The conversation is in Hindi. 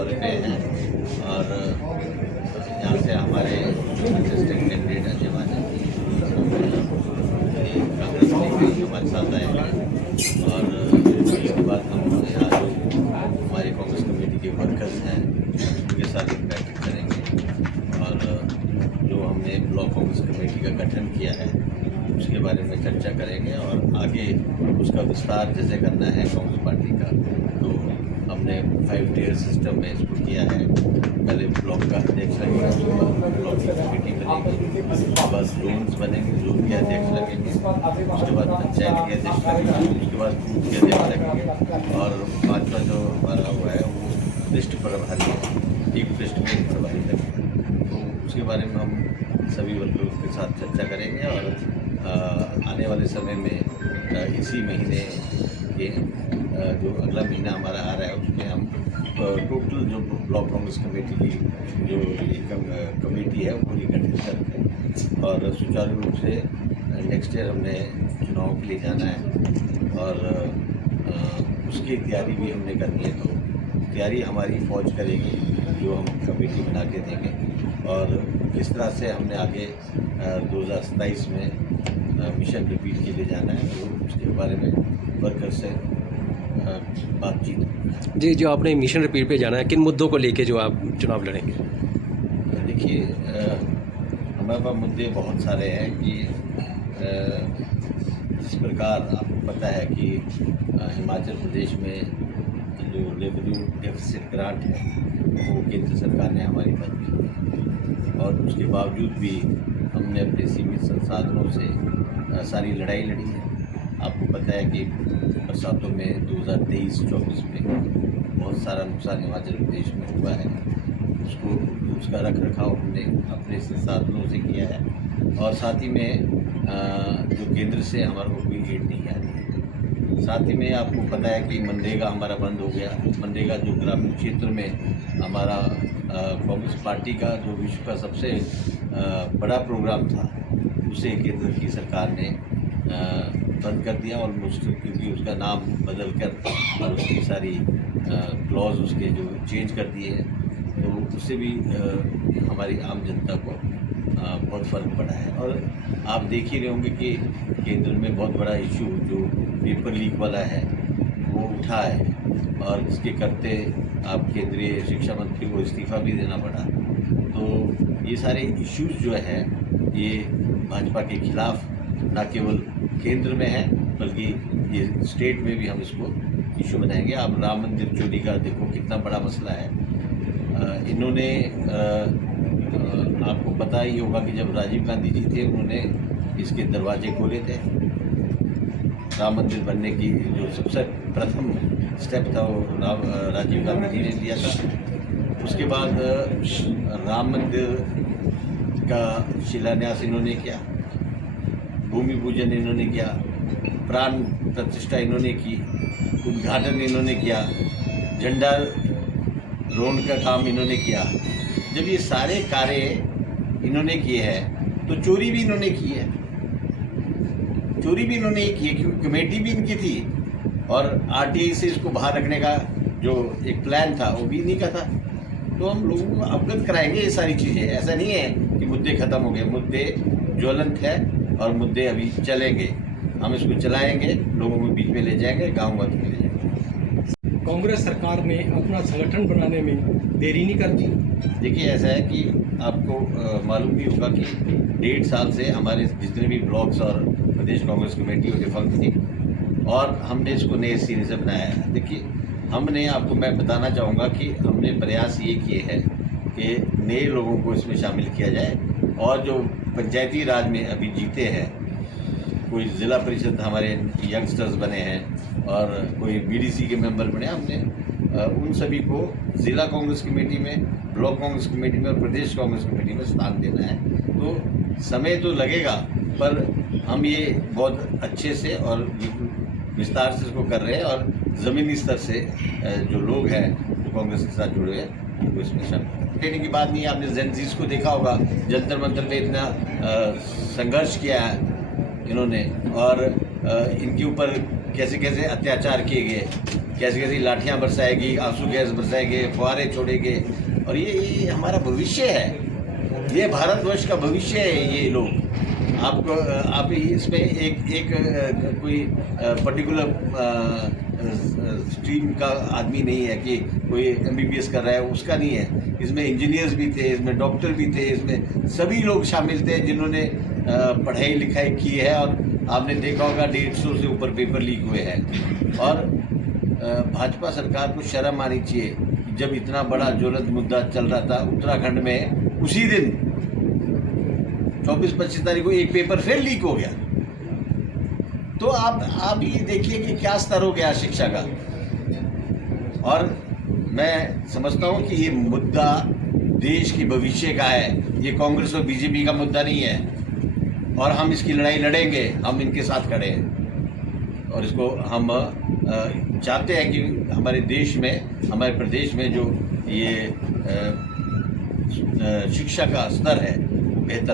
दौरे पे हैं और यहाँ से हमारे असिस्टेंट कैंडिडेट अजय माजन कांग्रेस के हमारे साथ आए हैं और इसके बाद हम यहाँ जो हमारी कांग्रेस कमेटी के वर्कर्स हैं उनके साथ एक बैठक करेंगे और जो हमने ब्लॉक कांग्रेस कमेटी का गठन किया है उसके बारे में चर्चा करेंगे और आगे उसका विस्तार जैसे करना है कांग्रेस पार्टी का, तो हमने 5 टियर सिस्टम में इसको किया है। पहले ब्लॉक का अध्यक्ष लगेगा, उसके बाद ब्लॉक की कमेटी बनेगी, उसके बाद जोन्स बनेंगे, जोन के अध्यक्ष लगेंगे, उसके बाद पंचायत के अध्यक्ष लगेंगे, उसके बाद बूथ के अध्यक्ष लगेंगे और 5वां जो हमारा हुआ है वो पृष्ठ प्रभारी है, एक पृष्ठ में एक प्रभारी लगेगा। तो उसके बारे में हम सभी वर्गों के साथ चर्चा करेंगे और आने वाले समय में इसी महीने के जो अगला महीना हमारा आ रहा है उसमें हम टोटल जो ब्लॉक कांग्रेस कमेटी की जो कमेटी है वो पूरी गठित करके और सुचारू रूप से नेक्स्ट ईयर हमने चुनाव के लिए जाना है और उसकी तैयारी भी हमने करनी है। तो तैयारी हमारी फौज करेगी जो हम कमेटी बना के देंगे और किस तरह से हमने आगे 2027 में मिशन रिपीट के लिए जाना है, तो उसके बारे में वर्कर से बातचीत। जी, जो आपने मिशन रिपीट पे जाना है, किन मुद्दों को लेके जो आप चुनाव लड़ेंगे? देखिए, हमारे पास मुद्दे बहुत सारे हैं कि जिस प्रकार आपको पता है कि हिमाचल प्रदेश में जो रेवेन्यू डेफिसिट ग्रांट है वो केंद्र सरकार ने हमारी बंद की और उसके बावजूद भी हमने अपने सीमित संसाधनों से सारी लड़ाई लड़ी है। आपको पता है कि बरसातों में 2023-24 में बहुत सारा नुकसान हिमाचल प्रदेश में हुआ है, उसका रख रखाव हमने अपने संसाधनों से किया है और साथ ही में जो केंद्र से हमारे को कोई एड नहीं आ रही है। साथ ही में आपको पता है कि मनरेगा हमारा बंद हो गया। मनरेगा जो ग्रामीण क्षेत्र में हमारा कांग्रेस पार्टी का जो विश्व का सबसे बड़ा प्रोग्राम था उसे केंद्र की सरकार ने बंद कर दिया और मुश्किल क्योंकि उसका नाम बदल कर और उसकी सारी क्लॉज उसके जो चेंज कर दिए हैं, तो उससे भी हमारी आम जनता को बहुत फ़र्क पड़ा है। और आप देख ही रहे होंगे कि केंद्र में बहुत बड़ा इशू जो पेपर लीक वाला है वो उठा है और इसके करते आप केंद्रीय शिक्षा मंत्री को इस्तीफ़ा भी देना पड़ा। तो ये सारे इश्यूज जो है ये भाजपा के खिलाफ न केवल केंद्र में है बल्कि ये स्टेट में भी हम इसको इशू बनाएंगे। आप राम मंदिर चोरी का देखो कितना बड़ा मसला है। इन्होंने आपको पता ही होगा कि जब राजीव गांधी जी थे उन्होंने इसके दरवाजे खोले थे। राम मंदिर बनने की जो सबसे प्रथम स्टेप था वो राजीव गांधी जी ने लिया था। उसके बाद राम मंदिर का शिलान्यास इन्होंने किया, भूमि पूजन इन्होंने किया, प्राण प्रतिष्ठा इन्होंने की, उद्घाटन इन्होंने किया, झंडा रोहण का काम इन्होंने किया। जब ये सारे कार्य इन्होंने किए हैं तो चोरी भी इन्होंने की है, चोरी भी इन्होंने ही की है क्योंकि कमेटी भी इनकी थी और आरटीआई से इसको बाहर रखने का जो एक प्लान था वो भी इन्हीं का था। तो हम लोगों को अवगत कराएंगे ये सारी चीज़ें। ऐसा नहीं है कि मुद्दे ख़त्म हो गए, मुद्दे ज्वलंत है और मुद्दे अभी चलेंगे। हम इसको चलाएंगे, लोगों के बीच में ले जाएंगे, गाँव में ले जाएंगे। कांग्रेस सरकार ने अपना संगठन बनाने में देरी नहीं करती। देखिए, ऐसा है कि आपको मालूम भी होगा कि 1.5 साल से हमारे जितने भी ब्लॉक्स और प्रदेश कांग्रेस कमेटी वो डिफंक्ट थी और हमने इसको नए सिरे से बनाया है। देखिए, हमने आपको मैं बताना चाहूँगा कि हमने प्रयास ये किए हैं कि नए लोगों को इसमें शामिल किया जाए और जो पंचायती राज में अभी जीते हैं, कोई ज़िला परिषद हमारे यंगस्टर्स बने हैं और कोई बीडीसी के मेंबर बने, हमने उन सभी को ज़िला कांग्रेस कमेटी में, ब्लॉक कांग्रेस कमेटी में और प्रदेश कांग्रेस कमेटी में स्थान देना है। तो समय तो लगेगा पर हम ये बहुत अच्छे से और विस्तार से इसको कर रहे हैं और ज़मीनी स्तर से जो लोग हैं जो कांग्रेस के साथ जुड़े हैं उनको इसमें शामिल करने की बात नहीं है। आपने जेनजीज को देखा होगा, जंतर मंतर में इतना संघर्ष किया है इन्होंने और इनके ऊपर कैसे कैसे अत्याचार किए गए, कैसी कैसी लाठियाँ बरसाएगी, आंसू गैस बरसाएंगे, फुहारे छोड़ेंगे। और ये हमारा भविष्य है, ये भारतवर्ष का भविष्य है। ये लोग आपको आप इसमें एक कोई पर्टिकुलर स्ट्रीम का आदमी नहीं है कि कोई MBBS कर रहा है, उसका नहीं है। इसमें इंजीनियर्स भी थे, इसमें डॉक्टर भी थे, इसमें सभी लोग शामिल थे जिन्होंने पढ़ाई लिखाई की है। और आपने देखा होगा 150 से ऊपर पेपर लीक हुए हैं। और भाजपा सरकार को शर्म आनी चाहिए, जब इतना बड़ा ज्वलंत मुद्दा चल रहा था उत्तराखंड में, उसी दिन 24-25 तारीख को एक पेपर फिर लीक हो गया। तो आप ये देखिए कि क्या स्तर हो गया शिक्षा का। और मैं समझता हूँ कि ये मुद्दा देश की भविष्य का है, ये कांग्रेस और बीजेपी का मुद्दा नहीं है। और हम इसकी लड़ाई लड़ेंगे, हम इनके साथ खड़े हैं। और इसको हम चाहते हैं कि हमारे देश में, हमारे प्रदेश में जो ये शिक्षा का स्तर है वो बेहतर